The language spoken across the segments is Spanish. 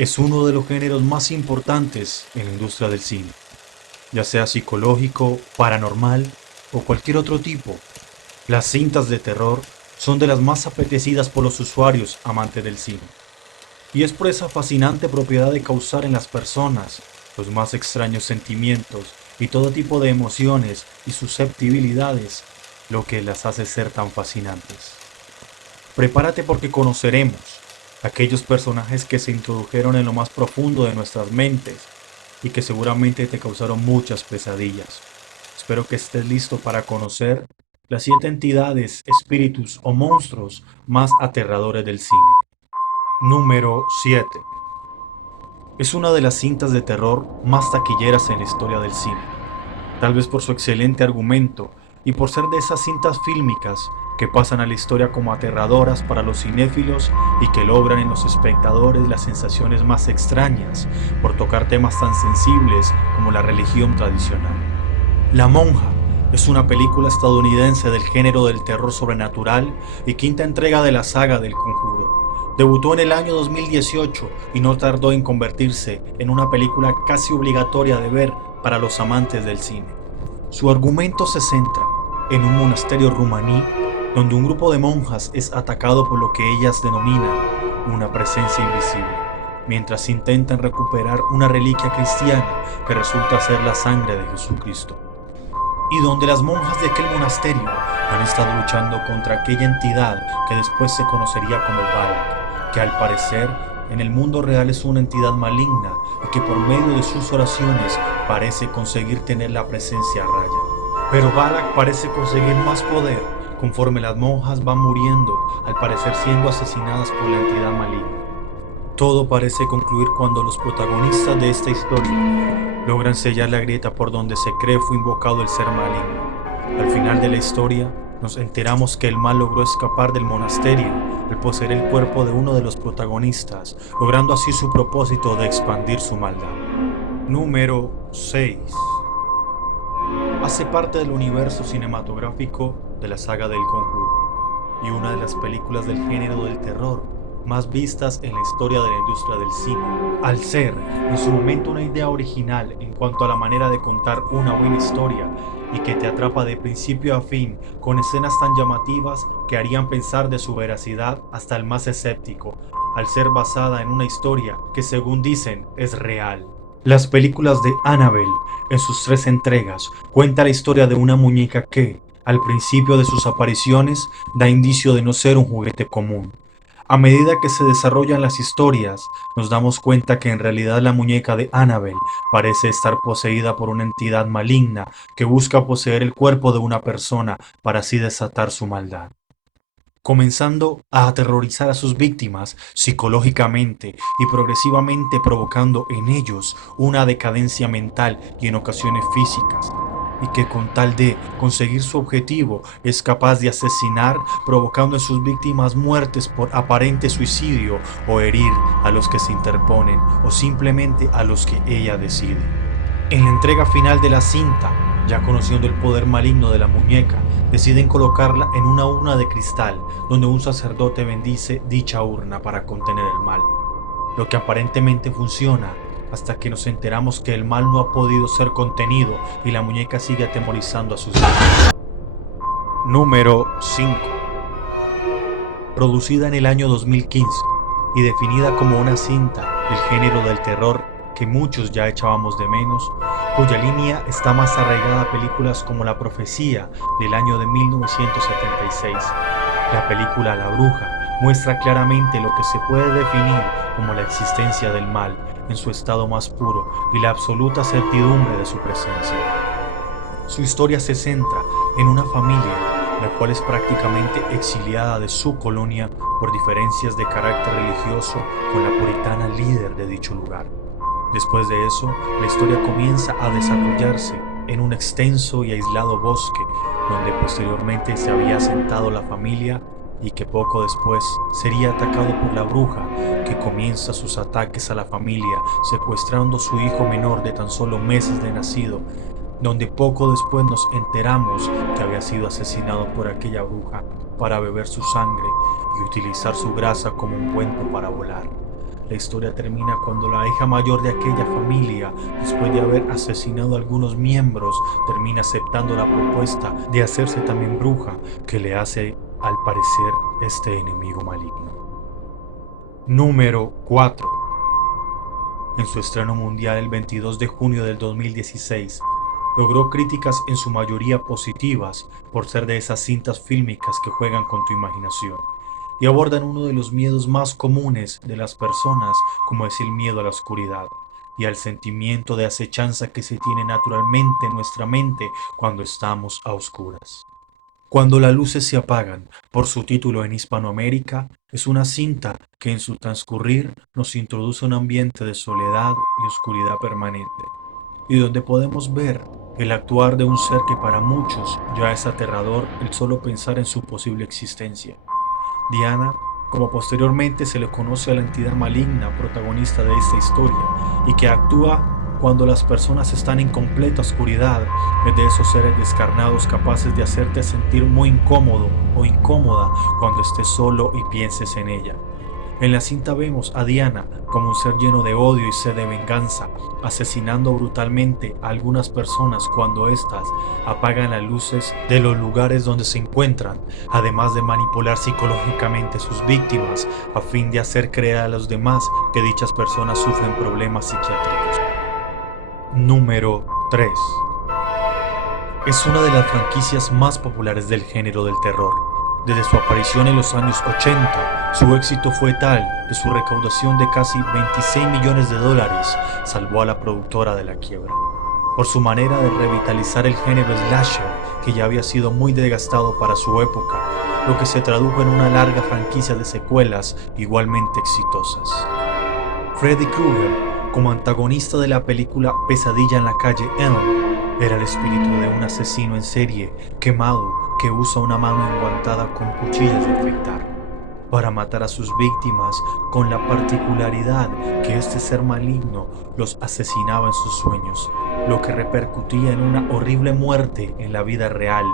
es uno de los géneros más importantes en la industria del cine, ya sea psicológico, paranormal o cualquier otro tipo. Las cintas de terror son de las más apetecidas por los usuarios amantes del cine, y es por esa fascinante propiedad de causar en las personas los más extraños sentimientos y todo tipo de emociones y susceptibilidades lo que las hace ser tan fascinantes. Prepárate porque conoceremos aquellos personajes que se introdujeron en lo más profundo de nuestras mentes y que seguramente te causaron muchas pesadillas. Espero que estés listo para conocer las 7 entidades, espíritus o monstruos más aterradores del cine. Número 7. Es una de las cintas de terror más taquilleras en la historia del cine, tal vez por su excelente argumento y por ser de esas cintas fílmicas que pasan a la historia como aterradoras para los cinéfilos y que logran en los espectadores las sensaciones más extrañas por tocar temas tan sensibles como la religión tradicional. La Monja es una película estadounidense del género del terror sobrenatural y quinta entrega de la saga del Conjuro. Debutó en el año 2018 y no tardó en convertirse en una película casi obligatoria de ver para los amantes del cine. Su argumento se centra en un monasterio rumaní donde un grupo de monjas es atacado por lo que ellas denominan una presencia invisible, mientras intentan recuperar una reliquia cristiana que resulta ser la sangre de Jesucristo, y donde las monjas de aquel monasterio han estado luchando contra aquella entidad que después se conocería como Balak, que al parecer en el mundo real es una entidad maligna y que por medio de sus oraciones parece conseguir tener la presencia a raya. Pero Balak parece conseguir más poder conforme las monjas van muriendo, al parecer siendo asesinadas por la entidad maligna. Todo parece concluir cuando los protagonistas de esta historia logran sellar la grieta por donde se cree fue invocado el ser maligno. Al final de la historia, nos enteramos que el mal logró escapar del monasterio al poseer el cuerpo de uno de los protagonistas, logrando así su propósito de expandir su maldad. Número 6. Hace parte del universo cinematográfico de la saga del Conjuro y una de las películas del género del terror más vistas en la historia de la industria del cine, al ser en su momento una idea original en cuanto a la manera de contar una buena historia y que te atrapa de principio a fin con escenas tan llamativas que harían pensar de su veracidad hasta el más escéptico, al ser basada en una historia que según dicen es real. Las películas de Annabelle, en sus 3 entregas, cuenta la historia de una muñeca que, al principio de sus apariciones, da indicio de no ser un juguete común. A medida que se desarrollan las historias, nos damos cuenta que en realidad la muñeca de Annabelle parece estar poseída por una entidad maligna que busca poseer el cuerpo de una persona para así desatar su maldad, comenzando a aterrorizar a sus víctimas psicológicamente y progresivamente provocando en ellos una decadencia mental y en ocasiones físicas, y que con tal de conseguir su objetivo es capaz de asesinar, provocando en sus víctimas muertes por aparente suicidio o herir a los que se interponen o simplemente a los que ella decide. En la entrega final de la cinta, ya conociendo el poder maligno de la muñeca, deciden colocarla en una urna de cristal donde un sacerdote bendice dicha urna para contener el mal, lo que aparentemente funciona hasta que nos enteramos que el mal no ha podido ser contenido y la muñeca sigue atemorizando a sus víctimas. Número 5. Producida en el año 2015 y definida como una cinta del género del terror que muchos ya echábamos de menos, cuya línea está más arraigada a películas como La Profecía del año de 1976. La película La Bruja muestra claramente lo que se puede definir como la existencia del mal en su estado más puro y la absoluta certidumbre de su presencia. Su historia se centra en una familia, la cual es prácticamente exiliada de su colonia por diferencias de carácter religioso con la puritana líder de dicho lugar. Después de eso, la historia comienza a desarrollarse en un extenso y aislado bosque, donde posteriormente se había asentado la familia y que poco después sería atacado por la bruja, que comienza sus ataques a la familia, secuestrando a su hijo menor de tan solo meses de nacido, donde poco después nos enteramos que había sido asesinado por aquella bruja para beber su sangre y utilizar su grasa como un puente para volar. La historia termina cuando la hija mayor de aquella familia, después de haber asesinado a algunos miembros, termina aceptando la propuesta de hacerse también bruja que le hace, al parecer, este enemigo maligno. Número 4. En su estreno mundial el 22 de junio del 2016, logró críticas en su mayoría positivas por ser de esas cintas fílmicas que juegan con tu imaginación y abordan uno de los miedos más comunes de las personas, como es el miedo a la oscuridad y al sentimiento de acechanza que se tiene naturalmente en nuestra mente cuando estamos a oscuras. Cuando las luces se apagan, por su título en Hispanoamérica, es una cinta que en su transcurrir nos introduce a un ambiente de soledad y oscuridad permanente, y donde podemos ver el actuar de un ser que para muchos ya es aterrador el solo pensar en su posible existencia. Diana, como posteriormente se le conoce a la entidad maligna protagonista de esta historia, y que actúa cuando las personas están en completa oscuridad, es de esos seres descarnados capaces de hacerte sentir muy incómodo o incómoda cuando estés solo y pienses en ella. En la cinta vemos a Diana como un ser lleno de odio y sed de venganza, asesinando brutalmente a algunas personas cuando éstas apagan las luces de los lugares donde se encuentran, además de manipular psicológicamente a sus víctimas a fin de hacer creer a los demás que dichas personas sufren problemas psiquiátricos. Número 3. Es una de las franquicias más populares del género del terror. Desde su aparición en los años 80, su éxito fue tal que su recaudación de casi 26 millones de dólares salvó a la productora de la quiebra. Por su manera de revitalizar el género slasher, que ya había sido muy desgastado para su época, lo que se tradujo en una larga franquicia de secuelas igualmente exitosas. Freddy Krueger, como antagonista de la película Pesadilla en la calle Elm, era el espíritu de un asesino en serie quemado que usa una mano enguantada con cuchillas de afeitar para matar a sus víctimas, con la particularidad que este ser maligno los asesinaba en sus sueños, lo que repercutía en una horrible muerte en la vida real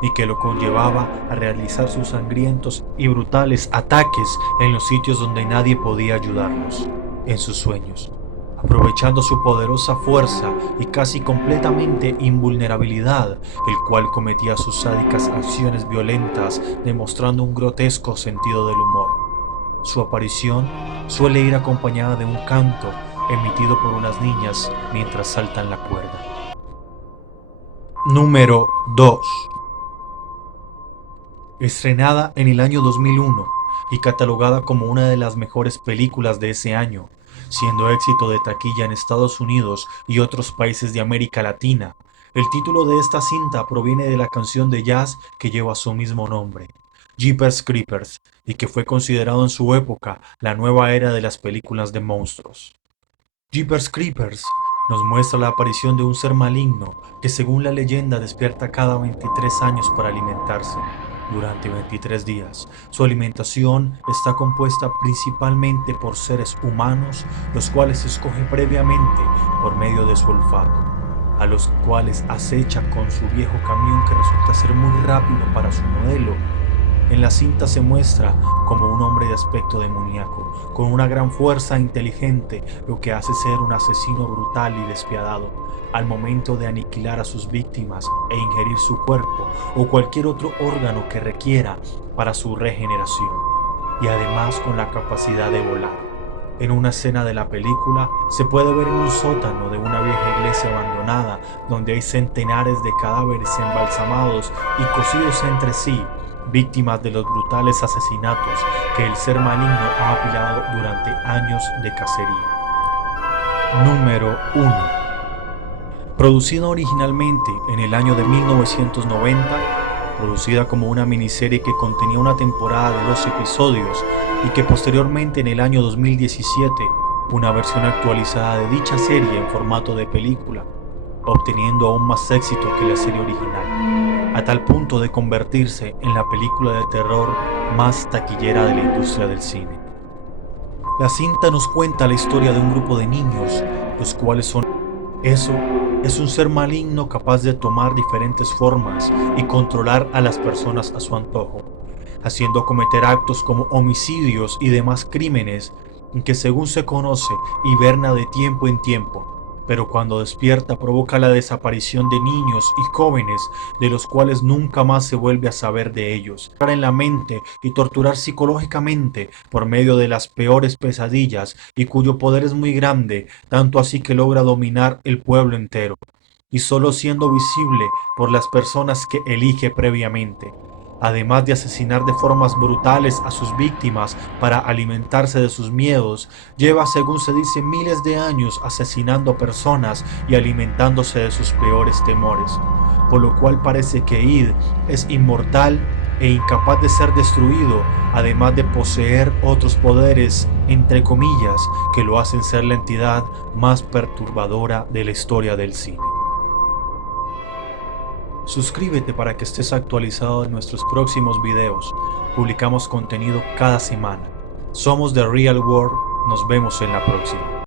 y que lo conllevaba a realizar sus sangrientos y brutales ataques en los sitios donde nadie podía ayudarlos, en sus sueños, aprovechando su poderosa fuerza y casi completamente invulnerabilidad, el cual cometía sus sádicas acciones violentas, demostrando un grotesco sentido del humor. Su aparición suele ir acompañada de un canto emitido por unas niñas mientras saltan la cuerda. Número 2. Estrenada en el año 2001 y catalogada como una de las mejores películas de ese año, siendo éxito de taquilla en Estados Unidos y otros países de América Latina. El título de esta cinta proviene de la canción de jazz que lleva su mismo nombre, Jeepers Creepers, y que fue considerado en su época la nueva era de las películas de monstruos. Jeepers Creepers nos muestra la aparición de un ser maligno que, según la leyenda, despierta cada 23 años para alimentarse durante 23 días. Su alimentación está compuesta principalmente por seres humanos, los cuales escoge previamente por medio de su olfato, a los cuales acecha con su viejo camión que resulta ser muy rápido para su modelo. En la cinta se muestra como un hombre de aspecto demoníaco, con una gran fuerza e inteligente, lo que hace ser un asesino brutal y despiadado, al momento de aniquilar a sus víctimas e ingerir su cuerpo o cualquier otro órgano que requiera para su regeneración, y además con la capacidad de volar. En una escena de la película se puede ver en un sótano de una vieja iglesia abandonada, donde hay centenares de cadáveres embalsamados y cosidos entre sí, víctimas de los brutales asesinatos que el ser maligno ha apilado durante años de cacería. Número 1. Producida originalmente en el año de 1990, producida como una miniserie que contenía una temporada de 12 episodios y que posteriormente en el año 2017 una versión actualizada de dicha serie en formato de película, obteniendo aún más éxito que la serie original, a tal punto de convertirse en la película de terror más taquillera de la industria del cine. La cinta nos cuenta la historia de un grupo de niños, los cuales son eso es un ser maligno capaz de tomar diferentes formas y controlar a las personas a su antojo, haciendo cometer actos como homicidios y demás crímenes en que según se conoce hiberna de tiempo en tiempo, pero cuando despierta provoca la desaparición de niños y jóvenes de los cuales nunca más se vuelve a saber de ellos. Entrar en la mente y torturar psicológicamente por medio de las peores pesadillas y cuyo poder es muy grande, tanto así que logra dominar el pueblo entero, y solo siendo visible por las personas que elige previamente, además de asesinar de formas brutales a sus víctimas para alimentarse de sus miedos. Lleva, según se dice, miles de años asesinando personas y alimentándose de sus peores temores, por lo cual parece que Id es inmortal e incapaz de ser destruido, además de poseer otros poderes, entre comillas, que lo hacen ser la entidad más perturbadora de la historia del cine. Suscríbete para que estés actualizado de nuestros próximos videos. Publicamos contenido cada semana. Somos The Real World. Nos vemos en la próxima.